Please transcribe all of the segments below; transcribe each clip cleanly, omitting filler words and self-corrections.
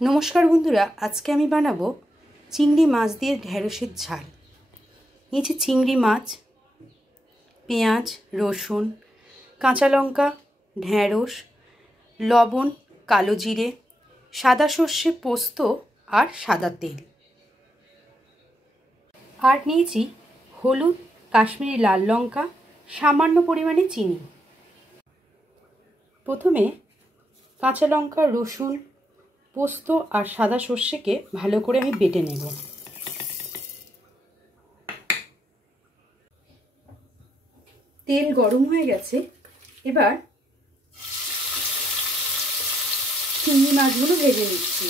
नमस्कार बंधुरा, आज के आमी बानाबो चिंगड़ी माछ दिए ढेड़सेर झाल। निয়েছি चिंगड़ी माछ, पेঁয়াজ, रसुन, काँचा लंका, ढेঁড়স, लवण, कालो जिरे, सादा सर्षे, पोस्त और सादा तेल। और निয়েছি हलुद, काश्मीरी लाल लंका, सामान्य परिमाणे चीनी। प्रथमे काँचा लंका, रसुन, पोस्त और सादा सर्षे के भालो करे आमी बेटे नेब। तेल गरम हो गेছে, এবার চিংড়ি মাছগুলো ভেজে নিচ্ছি।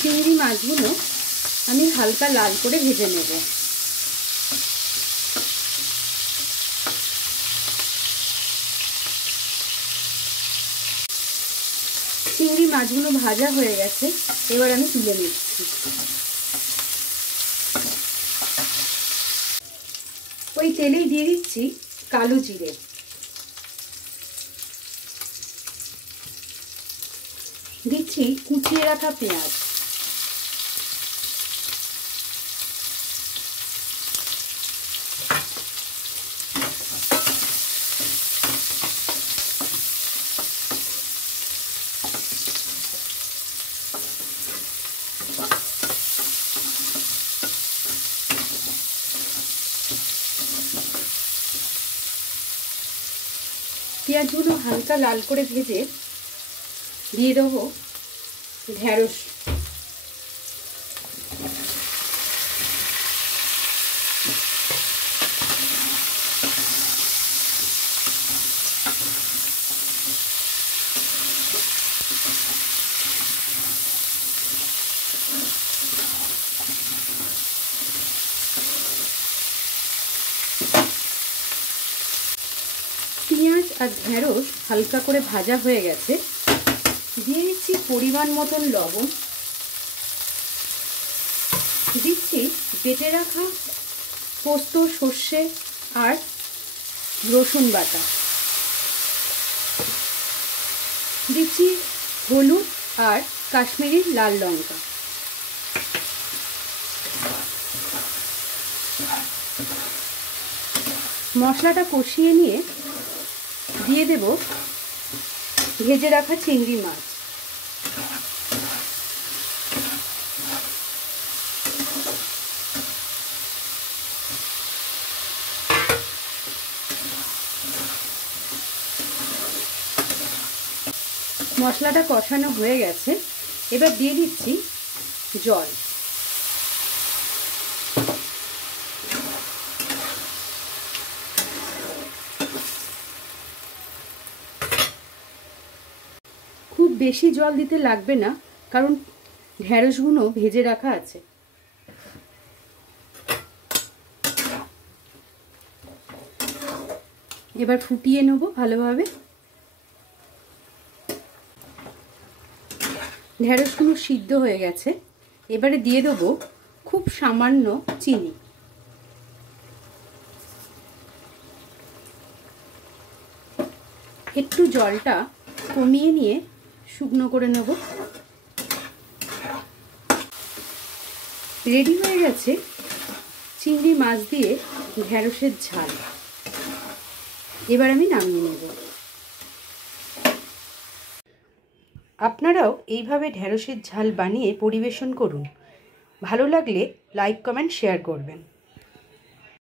চিংড়ি মাছগুলো আমি হালকা লাল করে ভেজে নেব। চিংড়ি মাছগুলো ভাজা হয়ে গেছে, এবার আমি তুলে নিচ্ছি। ওই তেলেই দিয়ে দিচ্ছি কালো জিরে, দিচ্ছি কুচিয়ে রাখা পেঁয়াজ, পেঁয়াজগুলো হালকা লাল করে ভেজে দিয়ে দেবো ঢেঁড়স। পেঁয়াজ আর ঢেঁড়স হালকা করে ভাজা হয়ে গেছে, দিয়ে দিচ্ছি পরিমাণ মতন লবণ, দিচ্ছি বেটে রাখা পোস্ত, সর্ষে আর রসুন বাটা, দিচ্ছি হলুদ আর কাশ্মীরি লাল লঙ্কা, মশলাটা কষিয়ে নিয়ে দিয়ে দেব ভেজে রাখা চিংড়ি মাছ। মশলাটা কষানো হয়ে গেছে, এবার দিয়ে দিচ্ছি জল। খুব বেশি জল দিতে লাগবে না, কারণ ঢেঁড়সগুলো ভেজে রাখা আছে। এবার ফুটিয়ে নেব ভালোভাবে। ঢেঁড়সগুলো সিদ্ধ হয়ে গেছে, এবারে দিয়ে দেবো খুব সামান্য চিনি। একটু জলটা কমিয়ে নিয়ে শুকনো করে নেব। রেডি হয়ে গেছে চিংড়ি মাছ দিয়ে ঢেঁড়সের ঝাল। এবার আমি নামিয়ে নেব। আপনারাও এইভাবে ঢেঁড়সের ঝাল বানিয়ে পরিবেশন করুন। ভালো লাগলে লাইক, কমেন্ট, শেয়ার করবেন।